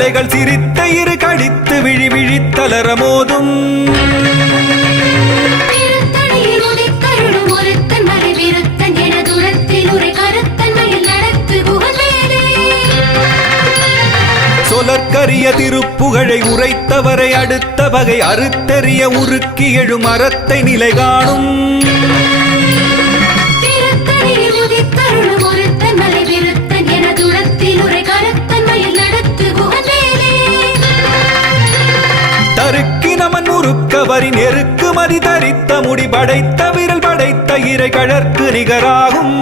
தலைகள் சிரித்த இரு கடித்து விழி விழித்தலர மோதும் சொலற்கரிய திருப்புகழை உரைத்தவரை அடுத்த வகை அறுத்தெறிய உருக்கி எழும் அறத்தை நிலை காணும் தருக்கினமன் உருக்கவரி நெருக்கு மதி தரித்த முடி படைத்த விரல் படைத்த இறை கழற்கு நிகராகும்